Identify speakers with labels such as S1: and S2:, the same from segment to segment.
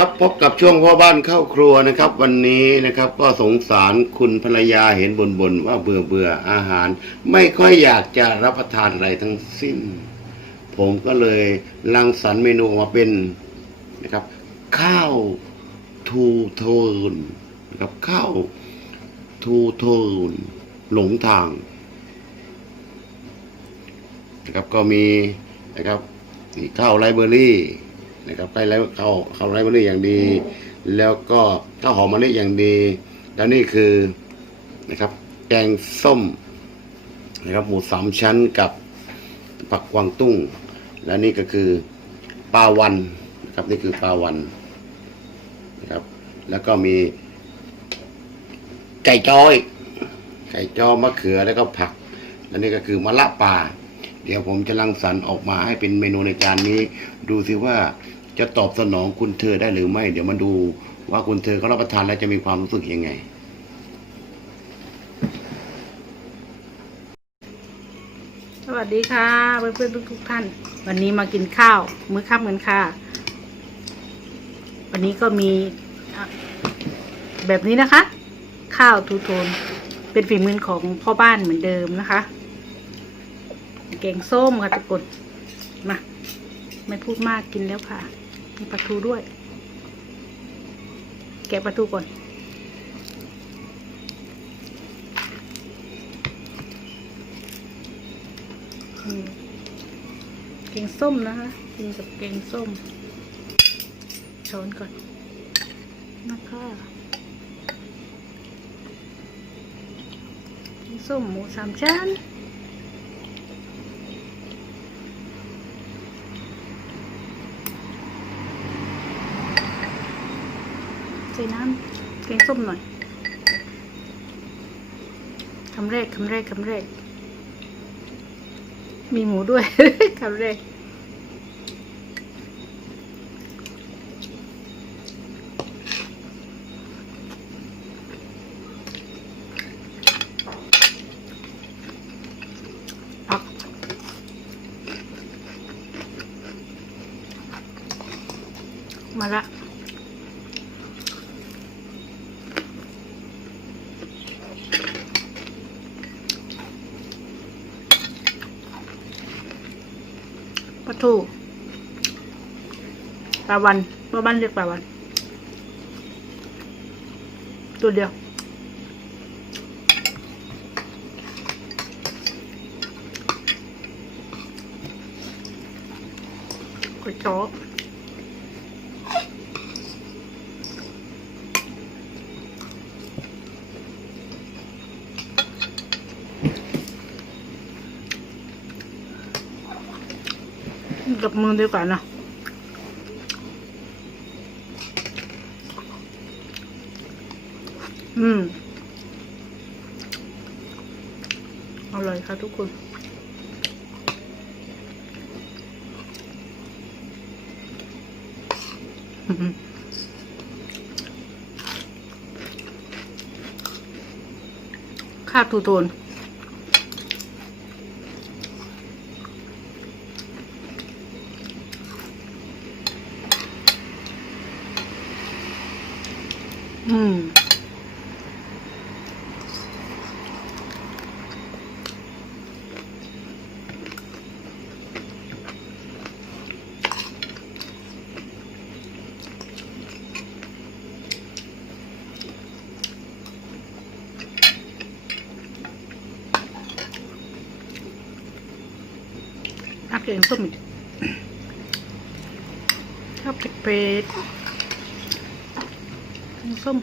S1: ครับพบกับช่วงพ่อบ้านเข้าครัวนะครับ วันนี้นะครับก็สงสารคุณภรรยาเห็นบนบนๆว่าเบื่อเบื่ออาหาร ไม่ค่อยอยากจะรับประทานอะไรทั้งสิ้น ผมก็เลยรังสรรค์เมนูมาเป็นนะครับ ข้าวทูโทนนะครับข้าวทูโทนหลงทางนะครับก็มีนะครับข้าวไรเบอรี่ นะครับใกล้แล้วเขาวข้าไรเบอรี่อย่างดี แล้วก็ข้าวหอมมะลิอย่างดี แล้วนี่คือนะครับ แกงส้มนะครับหมูสามชั้นกับผักกวางตุ้ง และนี่ก็คือปลาวันนะครับนี่คือปลาวันนะครับ แล้วก็มีไก่จ้อยไก่จ้อมะเขือแล้วก็ผัก และนี่ก็คือมะละป่าเดี๋ยวผมจะรังสรรค์ออกมาให้เป็นเมนูในจานนี้ ดูสิว่า จะตอบสนองคุณเธอได้หรือไม่ เดี๋ยวมาดูว่าคุณเธอเขารับประทานแล้วจะมีความรู้สึกยังไง
S2: สวัสดีค่ะเพื่อนๆทุกๆท่าน วันนี้มากินข้าว มื้อค่ำกันค่ะ วันนี้ก็มีแบบนี้นะคะ ข้าวทูโทนเป็นฝีมือของพ่อบ้านเหมือนเดิมนะคะแกงส้มค่ะทุกคนมาไม่พูดมากกินแล้วค่ะ มีปลาทูด้วย แกะปลาทูก่อน แกงส้มนะคะกินกับแกงส้ม ช้อนก่อนนะคะแกงส้มหมูสามชั้น ส่น้ำแกงส้มหน่อยคำแรกคำแรกคำแรก มีหมูด้วยคำแรกผักมาละ ทูปลาวันปลาบ้านเรียกปลาวัน ตัวเดียว ก๋วยจั๊บ กับมือดีกว่านะอืมอร่อยค่ะทุกคนข้าวทูโทน อืมอักเกงส้มอีกชอบเผ็ด เผ็ดแกง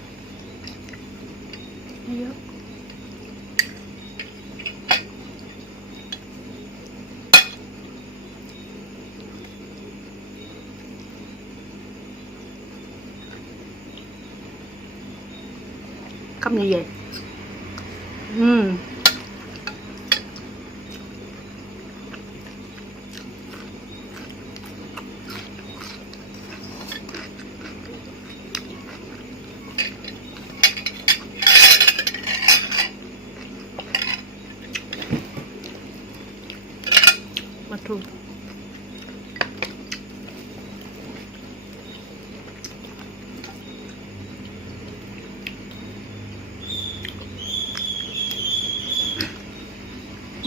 S2: ถู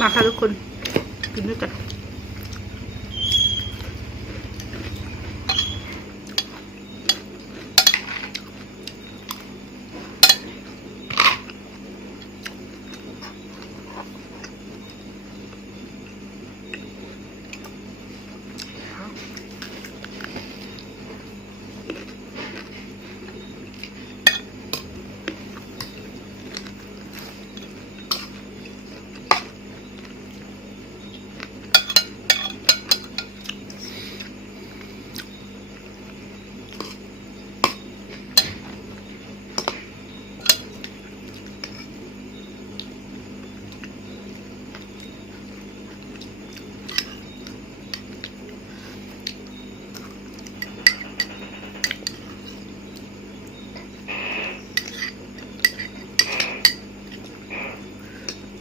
S2: มาค่ะทุกคน กินด้วยกัน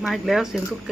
S2: มาอีกแล้วเสียงตุ๊กแก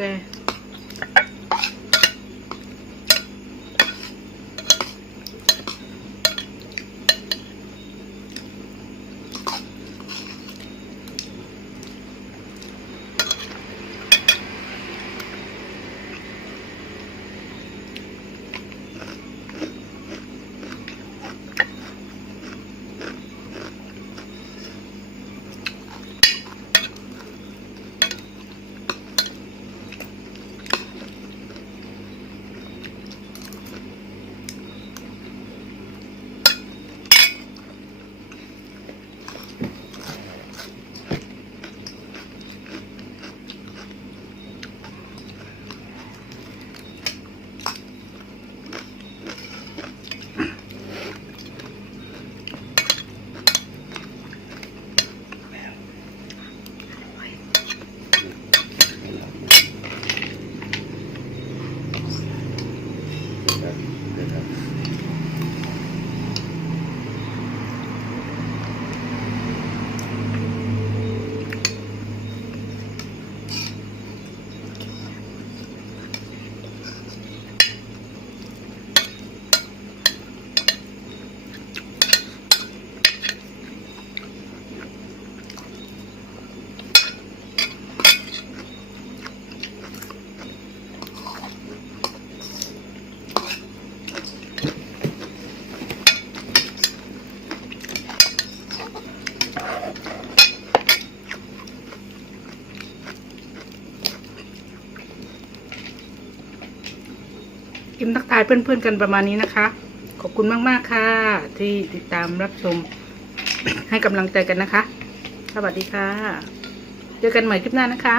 S2: กินทักทายเพื่อนๆกันประมาณนี้นะคะ ขอบคุณมากๆค่ะ ที่ติดตามรับชม ให้กำลังใจกันนะคะ สวัสดีค่ะ เจอกันใหม่คลิปหน้านะคะ